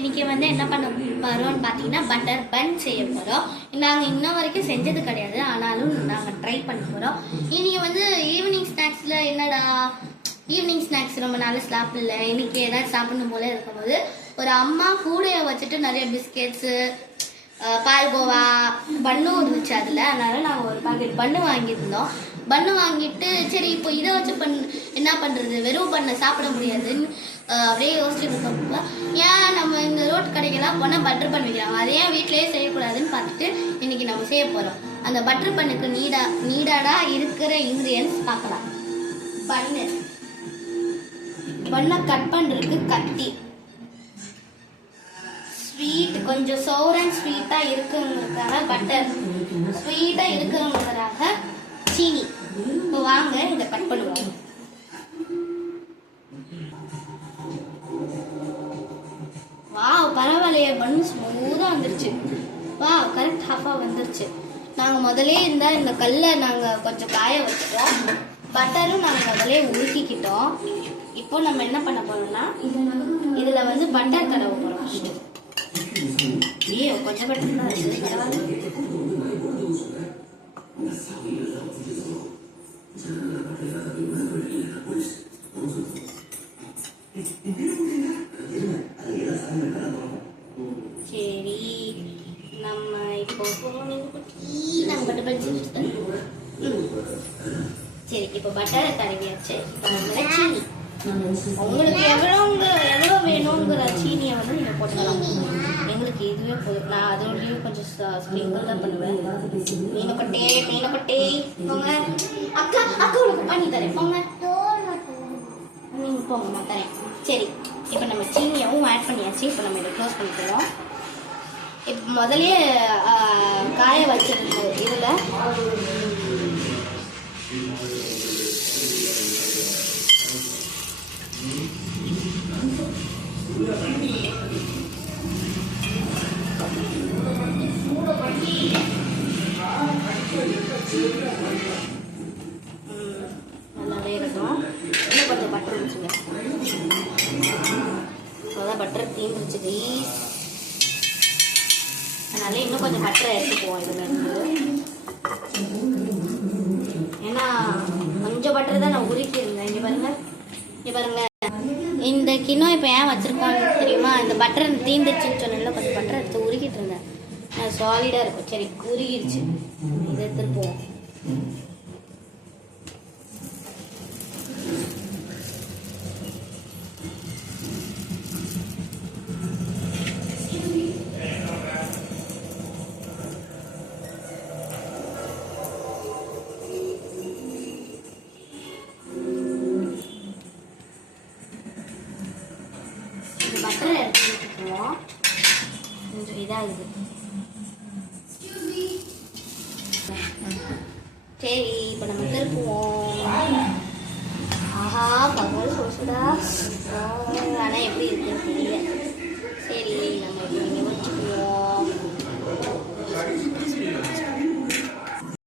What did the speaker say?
இன்னைக்கு வந்து என்ன பண்ண போறோம்னு பார்த்தீங்கன்னா பட்டர் பன் செய்ய போகிறோம். நாங்கள் இன்ன வரைக்கும் செஞ்சது கிடையாது, ஆனாலும் நாங்கள் ட்ரை பண்ண போகிறோம். இன்னைக்கு வந்து ஈவினிங் ஸ்நாக்ஸில் என்னடா ஈவினிங் ஸ்நாக்ஸ் ரொம்ப நாள் சாப்பிடல, இன்னைக்கு ஏதாவது சாப்பிடணும் போல இருக்கும்போது ஒரு அம்மா கூடையை வச்சுட்டு நிறைய பிஸ்கெட்ஸு பால்கோவா பன்னும் இருந்துச்சு அதில். அதனால நாங்கள் ஒரு பாக்கெட் பன்னு வாங்கியிருந்தோம். பன்னு வாங்கிட்டு சரி இப்போ இதை வச்சு என்ன பண்ணுறது, வெறும் பண்ணை சாப்பிட முடியாதுன்னு அப்படியே யோசிச்சுட்டு இருக்கோம். ஏன் நம்ம இந்த ரோட் கடைக்கெல்லாம் போனால் பட்டர் பன் வைக்கிறாங்க, அதை ஏன் வீட்டிலேயே செய்யக்கூடாதுன்னு பார்த்துட்டு இன்னைக்கு நம்ம செய்ய போகிறோம். அந்த பட்டர் பண்ணுக்கு நீடாடாக இருக்கிற இன்க்ரீடியன்ஸ் பார்க்கலாம். பண்ணை கட் பண்ணுறதுக்கு கத்தி, ஸ்வீட் கொஞ்சம் சோர் அண்ட் ஸ்வீட்டாக இருக்குங்கிறதுக்காக பட்டர், ஸ்வீட்டாக இருக்குங்கிறதுக்காக சீனி. இப்போ வாங்க இதை கட் பண்ணுவோம். வாவ், பரவாயில்லையே, பண்ணு ஸ்மூத்தாக வந்துருச்சு. வா, கரெக்ட் ஹாஃபாக வந்துருச்சு. நாங்கள் முதலே இந்த கல்லை நாங்கள் கொஞ்சம் காய வச்சுட்டோம். பட்டரும் நாங்கள் முதலே உருக்கிக்கிட்டோம். இப்போ நம்ம என்ன பண்ண போறோம்னா இதில் வந்து பட்டர் தடவை போகிறோம். ஏ கொஞ்சம் பட்டர் தான் இருக்குது, பரவாயில்ல. சரி, நம்ம இப்போ நாங்கள் பட்டர் படிச்சு சரி, இப்போ பட்டரை தடவியாச்சு. சீனி உங்களுக்கு எவ்வளோ வேணுங்கிற சீனியை வந்து நீங்கள் போட்டுக்கலாம். எங்களுக்கு இதுவே போதும். நான் அதோடய கொஞ்சம் ஸ்ப்ரிங்கிள் தான் பண்ணுவேன். மீனப்பட்டே போங்க. அக்கா உங்களுக்கு பண்ணி தரேன், போங்க. நீங்கள் போங்க, நான் தரேன். சரி, இப்போ நம்ம சீனியாவும் ஆட் பண்ணியாச்சு. இப்போ நம்ம இதை க்ளோஸ் பண்ணிக்கிறோம். இப்போ முதலே காய வச்சிருந்தோம் இதில் நல்லாவே இருக்கும். இன்னும் கொஞ்சம் பட்டர் இருக்குங்க. அதான் பட்டர் தீந்துருச்சு ப்ளீஸ். அதனால இன்னும் கொஞ்சம் பட்டரை எடுத்துக்குவோம் இதில் இருந்து. ஏன்னா கொஞ்சம் பட்டர் தான் நான் உருக்கி இருந்தேன். இங்கே பாருங்க இந்த கிண்ணம் இப்போ ஏன் வச்சுருக்காங்க தெரியுமா? இந்த பட்டர் தீந்துருச்சுன்னு சொன்னேன்ல, கொஞ்சம் பட்டர் எடுத்து உருக்கிட்டு இருந்தேன். சாலிடாக இருக்கும். சரி, உருகிடுச்சு. இதை திருப்போம். பட்டரை எடுத்துக்குவோம். கொஞ்சம் இதாகுது. சரி, இப்போ நம்ம திருப்புவோம். ஆஹா, பகல் சோசுடா. ஆனால் எப்படி இருக்கு?